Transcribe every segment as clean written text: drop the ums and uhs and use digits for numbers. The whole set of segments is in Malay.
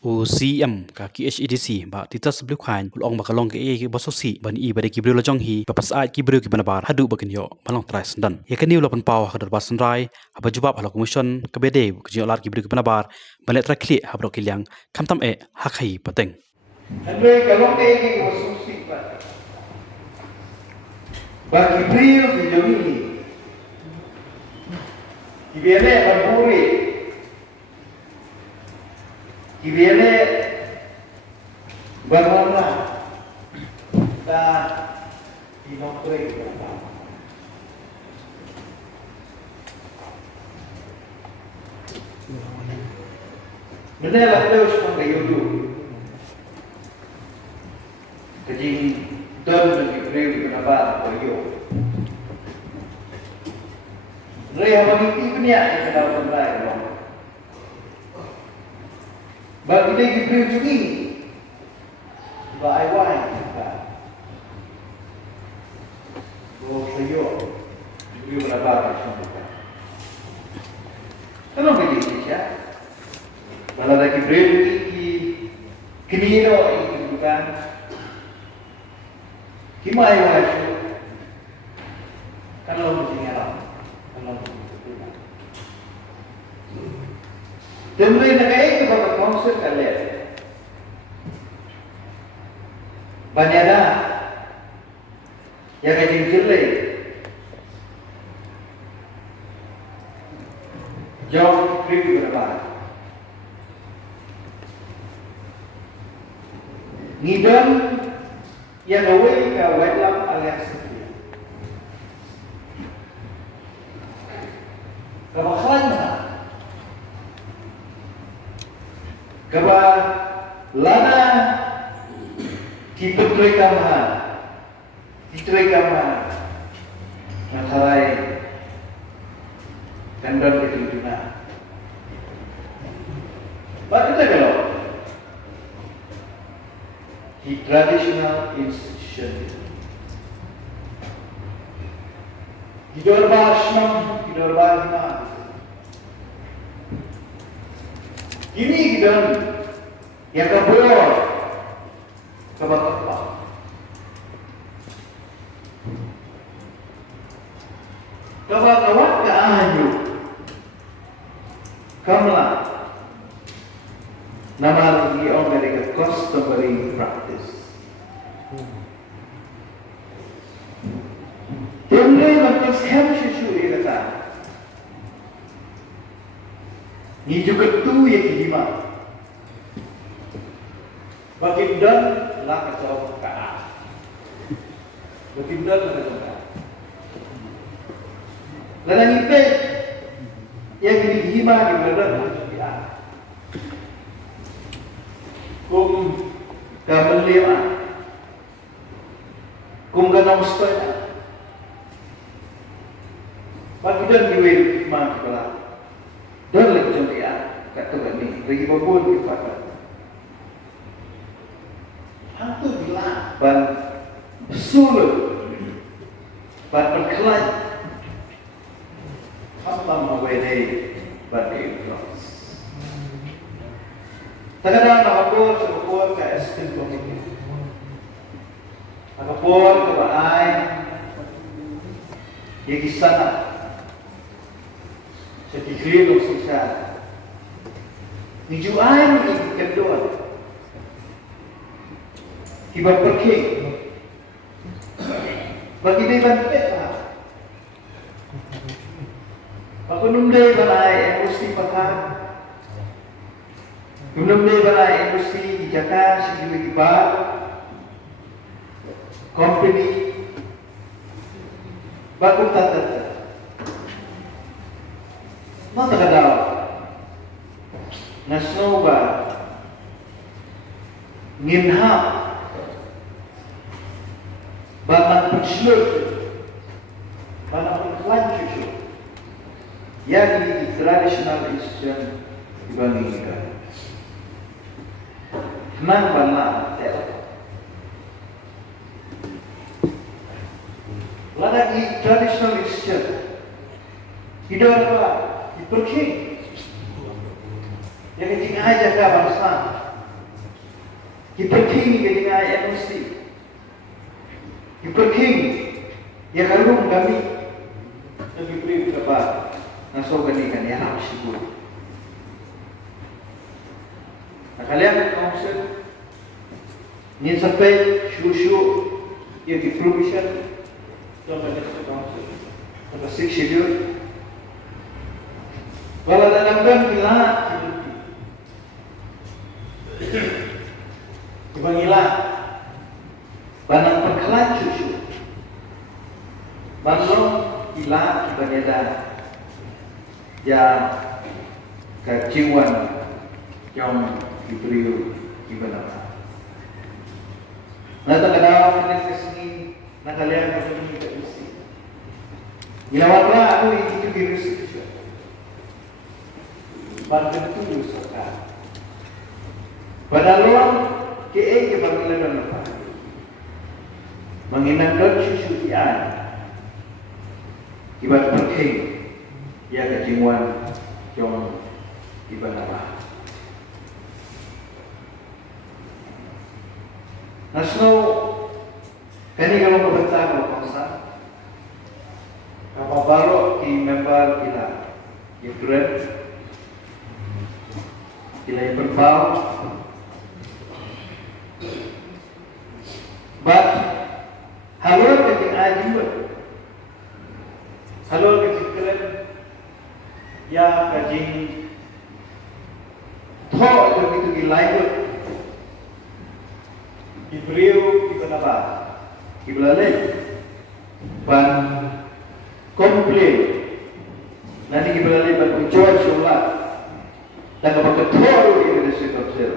o CM ka KHEDC ba titas blu khain ong ba kalong ke basosi ban I ba de kibril jong hi ba pas a kibril ki banabar hadu ba kin yo malong trais dan ya kan niu lapan paw hadar basan rai haba jubab hala komisyon ka bede ki yo lar kibril ki banabar balet rakli habro kilyang kamtam hakai pateng Andoi kalong ke basosi ba kibril ki jong hi kibiene barburi kibiene barwana ta dinokre Menela Deus pang gayudu kajing don ng kibril kenapa koyo Raya mengikuti niat yang dalam berai. Bagi dia kibril juga, baik wine juga. Oh sayo, kibril berapa macam? Kalau begitu saja, kalau ada kibril ini kini itu bukan kimai wajib. Kalau mesti ngarang. Temui nakai kepada konsep kalian. Banyada yang kajing jelai jauh kritik berapa? Ngidam yang awal ke wajib alias sekian. Kebahagiaan Kaba lana kitutray kamahan nakaray kandang ketuntunan. Bakit na galaw? The traditional institution. Hidorba Ashram, Hidorba Hima. Ini gidan yang kebolor kebapak. Kebakawat ke ahanyu kamla nama lagi Amerika customary practice. Temui macam scam sesuatu yang kata. Ni juga tu yang dihima. Bagindan lah kacau kah. Bagindan lah kacau kah. Ladang itu yang dihima di mana dia. Kum kamelia, kum kanam sepeda. Bagindan diwujud mah kepala. Dan lagi contoh ya, kata ini, bagi babon kepada hantu bilang, ban sulut, ban berkelai, hampa mawene, ban influence. Terkadang nakapur, sebabur ke estin komite, nakapur ke bahay, yang kisah Sekitar lo susah. Dijual ni kedua. Tiba pergi. Bagi dia bantet lah. Aku numde balai emosi pakai. Numde balai emosi dijaga sejauh kibar. Company. Bagus tak. Mata kadal nasnoba nginha banan penslur banan penkelancucu yang di traditional institution dibandingkan tenang banan lada di traditional institution hidup apa pergi yang tinggal aja ke bangsa Kiperking ke dengan NOC. Kiperking ya karung kami lebih beri berapa naso gani kan ya harus sibuk. Nah kalian council ni sampai syu ya di provision dalam ada council ada 6 schedule. Walau dalam kan bila Ibangila banang perkelan cucu Banglong ila ibanyada ya kajiwan yang diberi ibanapa. Nata kadang kena kesini nak kalian ketemu kita isi. Ilawatlah aku itu virus itu. Bantu tu sekarang. Padahal ke bangila dan apa? Mengingatkan cucu dia. Ibarat perking ya kejimuan yang ibarat apa? Nasno kani kalau membaca kalau bangsa, apa baru di member kita, Ukraine, kita yang berbau, but halal ketika ajibat. Halo kecil ya kajing thok begitu dilaiut diberiu kita apa dibelalai ban komplain nanti dibelalai ban ujuan sholat dan apa ketor di Indonesia kapsel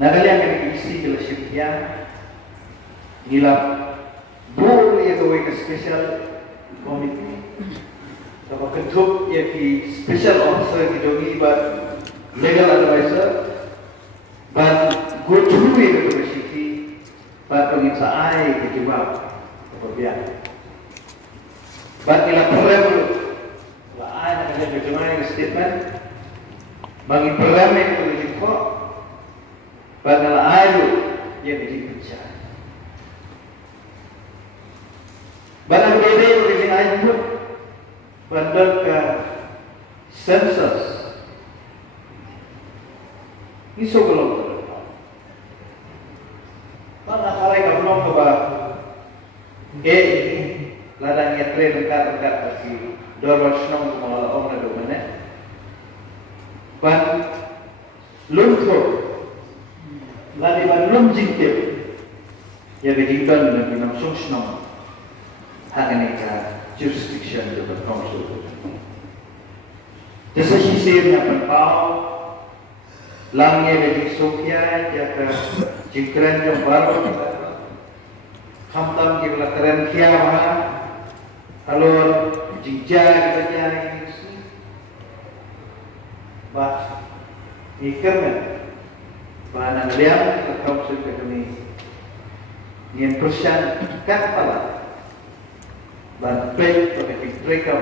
nah kalian akan isi kelasnya nilap buru ya gawe ke spesial committee. Dapat ketuk ya ki special officer ki jogi ba legal advisor ba go through it to shiki ba pengisa ai ki jawab apa dia. Ba ila program la ai nak ada berjemaah statement bagi program itu dijiko ba la ai ya dijiko. Barang beda dengan ayat bandar ke census. Ini sebelum mana kalau kita belum coba, ladangnya tren dekat lagi, 200 malah orang ada mana? Ban luntur, ladi ban lum jingkip, ya dijingkan dengan binam sungsnong. Haganeka jurisdiction of the council. Jasa hisirnya penpau, langnya dari Sofia, jaka jingkran yang baru, hamtam kibla keren kiamah, kalau jingja kita jadi, bah, ikan bahan liam ke council kami, yang persian kat pala. Dan baik pada mereka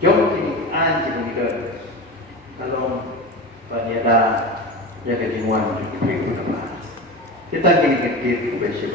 jom kini anjing kita kalau banyada ya kejimuan kita kini kita kini kita bersih